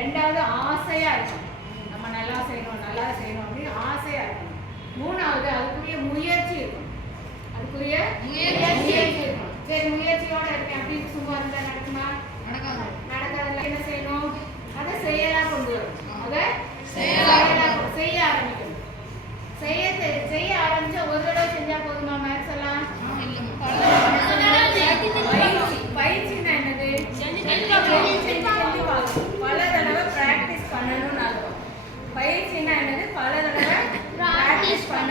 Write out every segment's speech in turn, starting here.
ரெண்டாவது ஆசையாக இருக்கணும். நம்ம நல்லா செய்யணும் அப்படின்னு ஆசையாக இருக்கணும். மூணாவது அதுக்குரிய முயற்சி இருக்கணும். அதுக்குரிய முயற்சி இருக்கணும். சரி, முயற்சியோட இருக்கேன் அப்படின்னு சும்மா இருந்தால் நடக்குமா? நடக்காதுல. என்ன செய்யணும்? அதை செயலா கொண்டு வரணும். அதை செய்ய ஆரம்பிக்கணும். செய்ய ஆரம்பிச்சா ஒரு தடவை செஞ்சா போதுமா? மேக்ஸ் எல்லாம் பயிற்சின்னா என்னது? பல தடவை பிராக்டிஸ் பண்ணணும்னு அர்த்தம். பயிற்சின்னா என்னது? பல தடவை பிராக்டிஸ் பண்ண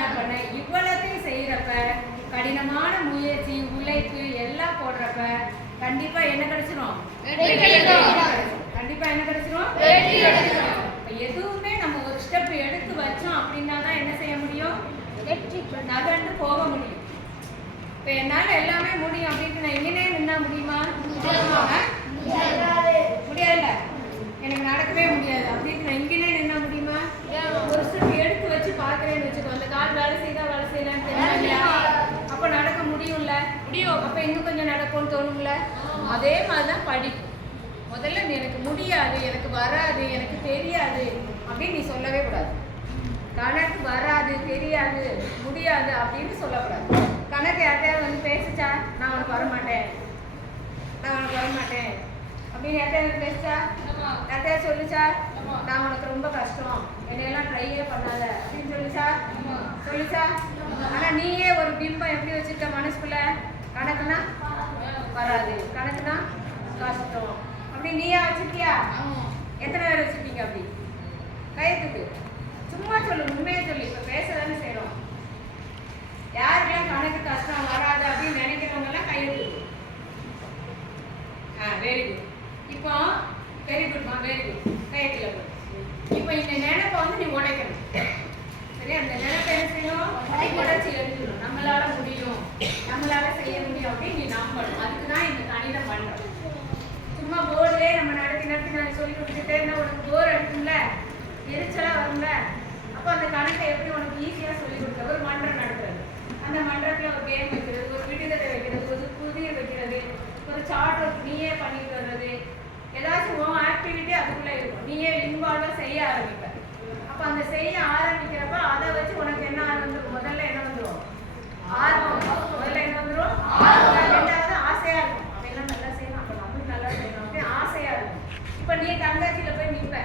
இவ்வளத்தையும் செய்யறப்ப, கடினமான முயற்சி உழைப்பு எல்லாம் போடுறப்ப கண்டிப்பா என்ன கிடைச்சிரும்? கண்டிப்பா என்ன கிடைச்சிரும்? எதுவுமே நம்ம ஒரு ஸ்டெப் எடுத்து வச்சோம் அப்படின்னா தான் என்ன செய்ய முடியும்? நகர்ந்து போக முடியும். இப்போ என்னால் எல்லாமே முடியும் அப்படின்ட்டு நான் எங்கேனே நின்னா முடியுமா? முடியாதுல்ல. எனக்கு நடக்கவே முடியாது அப்படின்ட்டு நான் எங்கேனே நின்னா முடியுமா? ஒரு ஸ்டெப் எடுத்து வச்சு பார்க்குறேன்னு வச்சுக்கோ. அந்த கால் வேலை செய்யலான்னு தெரியுமா? அப்போ நடக்க முடியும்ல? அப்போ இன்னும் கொஞ்சம் நடக்கும்னு தோணும்ல? அதே மாதிரி தான் படிப்பு. முதல்ல எனக்கு முடியாது, எனக்கு வராது, எனக்கு தெரியாது அப்படின்னு நீ சொல்லவே கூடாது. கணக்கு வராது, தெரியாது, முடியாது அப்படின்னு சொல்லக்கூடாது. கணக்கு யார்ட்டையாவது வந்து பேசிச்சா, நான் உனக்கு வரமாட்டேன் அப்படின்னு யார்ட்டையாவது பேசிச்சா, யார்ட்டையாவது சொல்லிச்சா, நான் உனக்கு ரொம்ப கஷ்டம், என்னையெல்லாம் ட்ரையே பண்ணாத அப்படின்னு சொல்லிச்சா. ஆனால் நீயே ஒரு பிம்பம் எப்படி வச்சுருக்க மனசுக்குள்ள? கணக்குனா வராது, கணக்குனா கஷ்டம் அப்படி நீயா வச்சிருக்கியா? எத்தனை பேர் வச்சிருக்கீங்க? அப்படி கையத்துக்கு சும்மா சொல்லு, உண்மையை சொல்லி. இப்போ பேசதானே செய்யறோம். யாருக்கெல்லாம் கணக்கு கஷ்டம் வராது அப்படின்னு நினைக்கிறவங்க எல்லாம் கையெழுத்து. Very good. இப்போ வெரி குட்மா, வெரி குட். கையெழுத்துல போய் இப்போ இந்த நினைப்பை வந்து நீ உடைக்கணும். சரி, அந்த நினைப்பை என்ன செய்யணும்? உடைச்சி எடுக்கணும். நம்மளால முடியும், நம்மளால செய்ய முடியும் அப்படின்னு நீ நம்பணும். அதுக்கு தான் இந்த கணிதம் பண்றோம். சும்மா போர்டிலே நம்ம நடத்தி நான் சொல்லி கொடுத்துட்டே இருந்தால் உனக்கு போர் அடிக்கும்ல, எரிச்சலாக வரும்ல. அப்போ அந்த கணக்கை எப்படி உனக்கு ஈஸியாக சொல்லி கொடுக்குறது? ஒரு மன்றம் நடத்துறது, அந்த மன்றத்தில் ஒரு கேம் வைக்கிறது, ஒரு விடுதலை வைக்கிறது, ஒரு புதிய வைக்கிறது, ஒரு சார்ட் ஒர்க் நீயே பண்ணிட்டு வர்றது, ஏதாச்சும் உன் ஆக்டிவிட்டி அதுக்குள்ளே இருக்கும். நீயே இன்வால்வாக செய்ய ஆரம்பிப்ப. அப்போ அந்த செய்ய ஆரம்பிக்கிறப்ப அதை வச்சு உனக்கு என்ன வந்துடும்? முதல்ல என்ன வந்துடும்? ஆர்வம். முதல்ல என்ன வந்துடும்? ரெண்டாவது ஆசையாக இருக்கும். அதெல்லாம் நல்லா செய்யணும், அப்போ நம்மளும் நல்லா செய்யணும் அப்படின்னு ஆசையாக இருக்கும். இப்போ நீ கண்காட்சியில் போய் நிற்ப.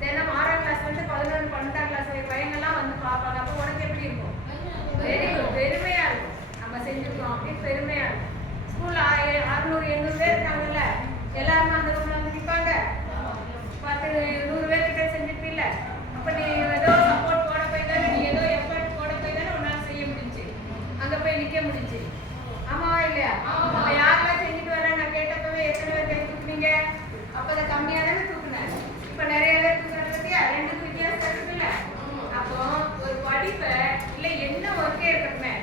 தினம் 6ஆம் கிளாஸ் வந்து 11, 12ஆம் கிளாஸ் பையங்கள்லாம் வந்து பார்ப்பாங்க. அப்போ உனக்கு எப்படி இருக்கும்? வெரி குட், பெருமையாக இருக்கும். நம்ம செஞ்சுருக்கோம் அப்படின்னு பெருமையாக இருக்கும். ஸ்கூலில் 600, 800 பேர் இருக்காங்கல்ல, எல்லாருமே அந்த ரூமில் வந்து நிற்பாங்க. 10, 100 பேர்கிட்ட செஞ்சுருப்பீல்ல. அப்போ நீ ஏதோ சப்போர்ட் போட போய் தானே, நீ ஏதோ எஃபர்ட் போட போய் தானே உன்னால் செய்ய முடிஞ்சு, அங்கே போய் நிற்க முடிஞ்சு. ஆமாவா இல்லையா? அப்போ யாரெல்லாம் செஞ்சுட்டு வரேன் நான் கேட்டப்பவே எத்தனை பேர் கை தூக்குனீங்க? அப்போ அதை கம்மியாக தானே தூக்குனேன். இப்போ நிறைய பேர் தூக்குறது பற்றியா? 2க்கும் வித்தியாசம் இருக்குல்ல. அப்போ ஒரு படிப்பை இல்லை என்ன ஒர்க்கே இருக்கட்டுமே,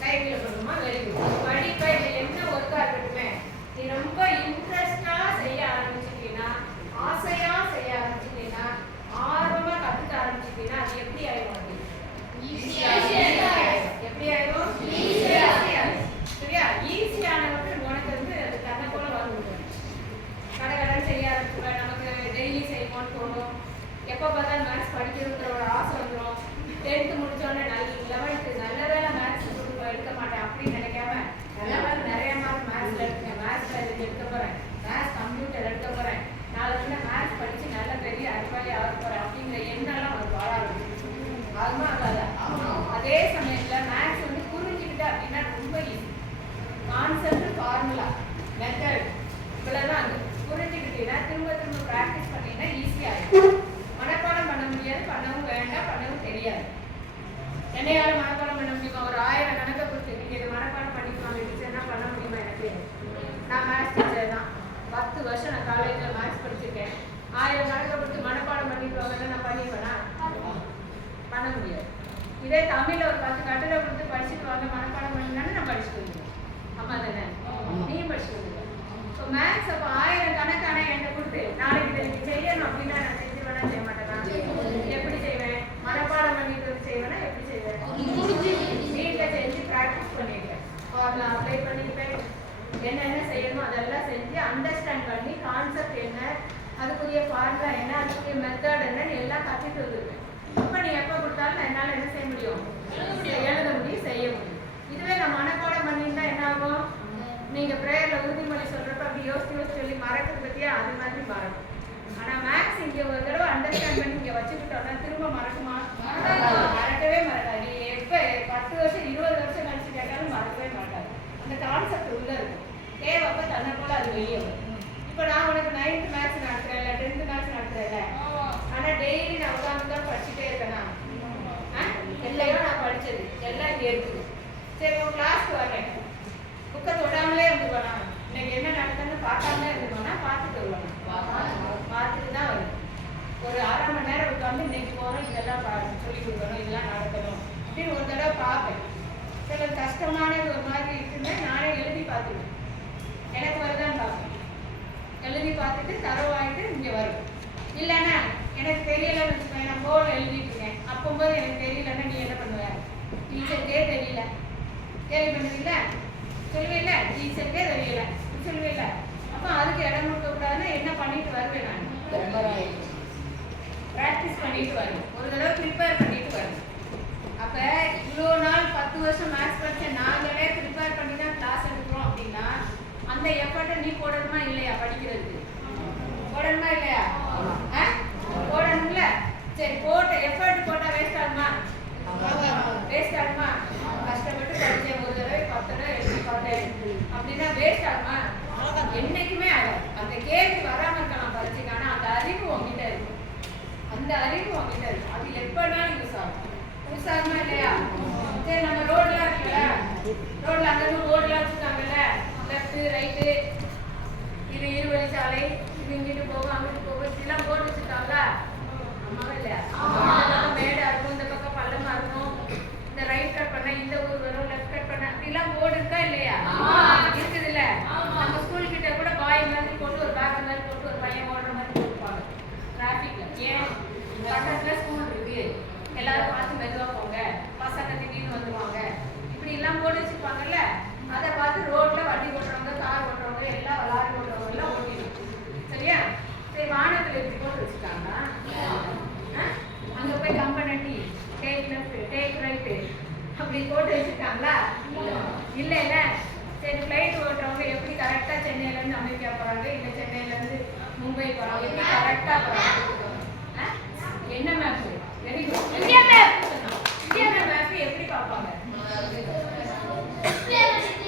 கைகளை பண்ணுமா? Very good. படிப்பை இல்லை என்ன ஒர்க்காக இருக்கட்டுமே, நீ ரொம்ப இன்ட்ரெஸ்டாக செய்ய ஆரம்பிச்சிட்டீங்கன்னா, ஆசையாக செய்ய ஆரம்பிச்சிட்டீங்கன்னா, ஆர்வமாக கற்றுக்க ஆரம்பிச்சிட்டீங்கன்னா அது எப்படி ஆயிடும்? எப்படி ஆயிடும்? சரியா? ஈஸியானவர்கள் உனக்கு வந்து அது தன்னை போல வந்து கடகடன் செய்ய ஆரம்பிச்சுடுவேன். நமக்கு டெய்லி செய்யணும்னு தோணும். எப்போ பார்த்தாலும் மேக்ஸ் படிக்கணுங்கிற ஒரு ஆசை வந்துடும். 10th முடிச்சோடனே 11th நல்ல வேலை மேக்ஸ் எடுக்க மாட்டேன் அப்படின்னு நினைக்காம, நல்ல வேலை நிறைய மார்க் மேக்ஸில் எடுக்கேன், மேக்ஸில் எடுக்க போகிறேன், மேக்ஸ் கம்ப்யூட்டர் எடுக்க போகிறேன், நாளைக்கு மேக்ஸ் படித்து நல்ல பெரிய அறிவாளி ஆக போகிறேன் அப்படிங்கிற எண்ணெல்லாம் அவருக்கு வாழ ஆரம்பிச்சு. அதுவும் அதாது. அதே சமயத்தில் மேக்ஸ் வந்து புரிஞ்சுக்கிட்டு அப்படின்னா ரொம்ப ஈஸி. கான்செப்ட், ஃபார்முலா, மெத்தட் இவ்வளோதான். அது புரிஞ்சுக்கிட்டீங்கன்னா திரும்ப ப்ராக்டிஸ் பண்ணிங்கன்னா ஈஸியாக இருக்கும். மனப்பாடம் பண்ண முடியாது, பண்ணவும் வேண்டாம், பண்ணவும் தெரியாது. என்னையால மனப்பாடம் பண்ண முடியுமா? ஒரு 1000 கணக்கை கொடுத்து நீங்கள் இதை மனப்பாடம் பண்ணிக்குவாங்க டீச்சர்னா பண்ண முடியுமா? எனக்கு நான் மேக்ஸ் டீச்சர் தான், 10 வருஷம் நான் காலேஜில் மேக்ஸ் படிச்சிருக்கேன். 1000 கணக்கை கொடுத்து மனப்பாடம் பண்ணிக்குவாங்கன்னா நான் பண்ணிக்குவேனா? பண்ண முடியாது. இதே தமிழில் ஒரு 10 கட்டளை கொடுத்து படிச்சுட்டு வாங்க மனப்பாடம் பண்ணினாலும் நான் படிச்சுட்டு வந்துடுவேன். அம்மா தானே, நீயும் படிச்சுட்டு வந்துடுவேன். ஸோ மேக்ஸ் அப்போ 1000 கணக்கான என்கிட்ட கொடுத்து நாளைக்கு இதை நீங்கள் செய்யணும் அப்படின்னா நான் செஞ்சுவேனா? செய்ய மாட்டேனா? எப்படி செய்வேன்? மனப்பாடம் பண்ணிட்டு செய்வேனா? எப்படி செய்வேன்? வீட்டில் செஞ்சு ப்ராக்டிஸ் பண்ணிடுவேன். ஃபார்முலா அப்ளை பண்ணிப்பேன், என்னென்ன செய்யணுமோ அதெல்லாம் செஞ்சு அண்டர்ஸ்டாண்ட் பண்ணி கான்செப்ட் என்ன, அதுக்குரிய ஃபார்முலா என்ன, அதுக்குரிய மெத்தட் என்னன்னு எல்லாம் கற்றுட்டு வந்துருக்கேன். இப்போ நீ எப்போ கொடுத்தாலும் என்னால் என்ன செய்ய முடியும், எழுத முடியும், செய்ய முடியும். இதுவே நான் மனப்பாடம் பண்ணியிருந்தா என்ன ஆகும், நீங்கள் ப்ரேயரில் உறுதிமொழி சொல்கிறப்ப அப்படி யோசிச்சு சொல்லி மறக்கிறது பற்றியா, அது மாதிரி மறக்கும். ஆனால் மேக்ஸ் இங்கே ஒரு தடவை அண்டர்ஸ்டாண்ட் பண்ணி இங்கே வச்சுக்கிட்டோம்னா திரும்ப மறக்குமா, மறக்கவே மறக்காது. நீ எப்போ 10 வருஷம் 20 வருஷம் கழிச்சு கேட்டாலும் மறக்கவே மாட்டாது. அந்த கான்செப்ட் உள்ளே இருக்கும், தேவைப்போ தன்னை போல அது வெளியே வரும். இப்போ நான் உனக்கு 9th மேக்ஸ் நடத்துறேன்ல, 10th மேக்ஸ் நடத்துறேன்ல, ஆனால் டெய்லி நான் உட்காந்து தான் படிச்சுட்டே இருக்கேன். எல்லையும் நான் படித்தது எல்லாம் இங்கே இருக்குது. சரி உன் கிளாஸ்க்கு வரேன், புக்கை தொடாமலே இருந்துருவேனா, இன்னைக்கு என்ன நடக்குதுன்னு பார்க்காமலே இருந்துருவேனா, பார்த்துட்டு வருவேன், பார்த்துட்டு தான் வருவேன். ஒரு 1/2 மணி நேரம் உட்காந்து இன்னைக்கு போகிறோம், இதெல்லாம் சொல்லி கொடுக்கணும், இதெல்லாம் நடக்கணும் அப்படின்னு ஒரு தடவை பார்ப்பேன். சில கஷ்டமானது ஒரு மாதிரி இருக்குன்னு நானே எழுதி பார்த்துருவேன், எனக்கு வருதான்னு பார்ப்பேன். எழுதி பார்த்துட்டு தரவாயிட்டு இங்கே வரும். இல்லைன்னா எனக்கு தெரியலன்னு வச்சுக்கோங்க, நான் போர்டில் எழுதிட்டு இருக்கேன், அப்போது எனக்கு தெரியலன்னா நீ என்ன பண்ணுவேன், டீச்சருக்கே தெரியல, கேள்வி பண்ணுவீங்கள, சொல்லுவீங்கள, டீச்சருக்கே தெரியல சொல்லுவீங்கள. அப்போ அதுக்கு இடம் கொடுக்கக்கூடாதுன்னா என்ன பண்ணிட்டு வருவேன், நான் ப்ராக்டிஸ் பண்ணிட்டு வருவேன், ஒரு தடவை ப்ரிப்பேர் பண்ணிட்டு வருவேன். அப்போ இவ்வளோ நாள் 10 வருஷம் மேக்ஸ் படித்த நாங்களே ப்ரிப்பேர் பண்ணி தான் கிளாஸ் எடுக்கிறோம் அப்படின்னா அந்த எஃபர்ட்டை நீ போடணுமா இல்லையா, படிக்கிறதுக்கு போடணுமா இல்லையா, போடணும்ல. சரி போட்ட எஃபர்ட் போட்டால் வேஸ்ட் ஆகுமா, வேஸ்ட் ஆகுமா, கஷ்டப்பட்டு படித்தேன் ஒரு தடவை 10 தடவை எழுதி பார்த்தேன் அப்படின்னா வேஸ்ட் ஆகுமா, என்னைக்குமே ஆகும். அந்த கேள்வி வராமல் இருக்கலாம் பரிச்சுக்கு, ஆனால் அந்த அறிவு உங்ககிட்ட இருக்கும், அந்த அறிவு உங்ககிட்ட இருக்கும், அது எப்போனாலும் யூஸ் ஆகும். யூஸ் ஆகுமா இல்லையா. சரி நம்ம ரோடெலாம் இருக்குல்ல, ரோடில் அங்கேருந்து ரோடெலாம் வச்சுருக்காங்கல்ல, லெஃப்ட்டு ரைட்டு, இது 2 வழிச்சாலை, இது இங்கிட்டு போகும் அங்கிட்டு போகும், இப்படிலாம் போட்டு வச்சுருக்காங்களா, ஆமாவா இல்லையா. மேடாக இருக்கும், இந்த பக்கம் பள்ளமாக இருக்கும், இந்த ரைட் கட் பண்ண இந்த ஊர் வரும், லெஃப்ட் கட் பண்ண அப்படிலாம் போர்டு இருக்கா இல்லையா, இருக்குது இல்லை. நம்ம ஸ்கூல் கிட்ட கூட பாய் மாதிரி போட்டு ஒரு பேக் மாதிரி போட்டு ஒரு பையன் ஓடுற மாதிரி போட்டுருப்பாங்க டிராஃபிக்கில். ஏன் பக்கத்தில் ஸ்கூல் இருக்குது, எல்லாரும் பார்த்து மெதுவாக போங்க, பசங்க திடீர்னு வந்துடுவாங்க, இப்படி எல்லாம் போட்டு வச்சுருப்பாங்கல்ல. அதை பார்த்து ரோட்டில் வண்டி ஓட்டுறவங்க, கார் ஓட்டுறவங்க, எல்லாம் லாரி ஓட்டுறவங்க எல்லாம் ஓட்டிடும். சரியா. சரி வானத்தில் இப்படி போட்டு வச்சுட்டாங்க, அங்கே போய் company take left take right அப்படி போட்டு வச்சுருக்காங்களா, இல்லை இல்லை. சரி ஃப்ளைட் ஓட்டுறவங்க எப்படி கரெக்டாக சென்னையிலேருந்து அமெரிக்கா போகிறாங்க, இல்லை சென்னையிலேருந்து மும்பை போகிறாங்க, எப்படி கரெக்டாக போகிறாங்க. என்ன map, very good, India map. India map எப்படி பார்ப்பாங்க,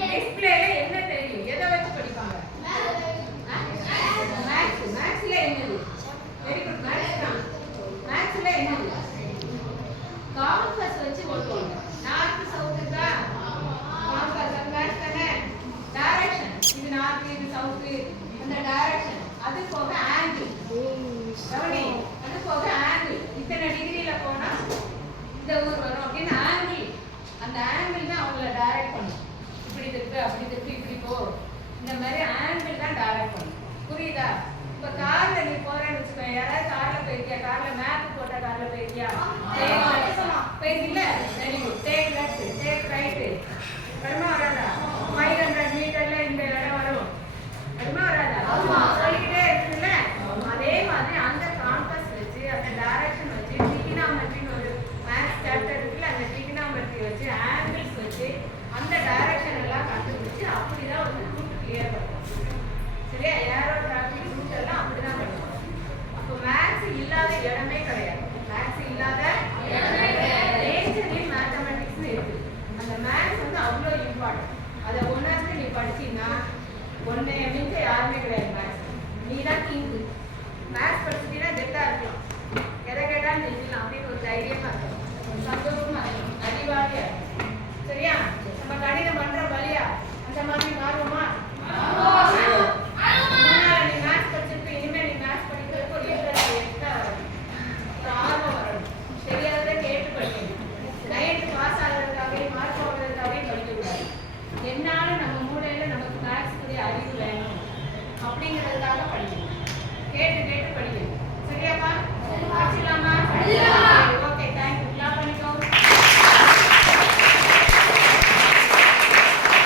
டிஸ்பிளேல என்ன தெரியும், எதை வச்சு படிப்பாங்க, மேக்ஸ். மேக்ஸ்ல என்னது, வெரி குட், மேக்ஸ் தான். மேக்ஸ்ல என்னது, காம்பஸ் வச்சு ஓட்டுவாங்க. நார்த் சவுத் தான் காம்பஸ், அது மேக்ஸ் தானே. டைரக்ஷன், இது நார்த் இது சவுத், அந்த டைரக்ஷன். அது போக ஆங்கிள், கவனி, அது போக ஆங்கிள், இத்தனை டிகிரியில போனா இந்த ஊர் வரும் அப்படின்னு ஆங்கிள். அந்த ஆங்கிள் தான் அவங்கள டைரக்ட் பண்ணும், இப்படி திருப்பி அப்படி திருப்பி இப்படி போ, இந்த மாதிரி ஆங்கிள் தான் டைரக்ட் பண்ணும். புரியுதா. இப்போ காரில் நீ போறேன்னு வச்சுக்கோ, யாராவது காரில் போயிருக்கியா, காரில் மேப் போட்ட காரில் போயிருக்கியா, போயிருக்கீங்கள, very good. Take left take right வருமா வராதா, 500 மீட்டர்ல இந்த இடம் வரும், வருமா வராதா, சொல்லிக்கிட்டே இருக்குல்ல. அதே மாதிரி அந்த காம்பஸ் வச்சு அந்த டைரக்ஷன் வச்சு டிகினாமெட்ரின்னு ஒரு மேக்ஸ் சாப்டர் இருக்குல்ல, அந்த டிகினாமெட்ரி வச்சு ஆங்கிள்ஸ் வச்சு அந்த டைரக்ஷன் எல்லாம் கண்டுபிடிச்சு அப்படிதான் ஒரு ரூட் கிளியர் பண்ணுவோம். சரியா. ஏரோ டிராஃபிக் ரூட் எல்லாம் அப்படிதான் பண்ணுவோம். அப்போ மேக்ஸ் இல்லாத இடமே கிடையாது, மேக்ஸ் இல்லாத இடமே கிடையாது. நேச்சர் இன் மேத்தமெட்டிக்ஸ்னு இருக்கு. அந்த மேக்ஸ் வந்து அவ்வளோ இம்பார்ட்டன்ட். அதை ஒன்றாவது நீ படிச்சீங்கன்னா ஒன்றை மிஞ்ச யாருமே கிடையாது. மேக்ஸ் நீ தான் கிங்கு. மேக்ஸ் படிச்சுட்டீங்கன்னா கெத்தாக இருக்கலாம், எதை கேட்டாலும் தெரிஞ்சிடலாம் அப்படின்னு ஒரு தைரியமாக இருக்கும், ஒரு சந்தோஷமாக இருக்கும், அறிவாளியாக இருக்கும். சரியா. நம்ம கணிதம் பண்ணுற வழியா அந்த மாதிரி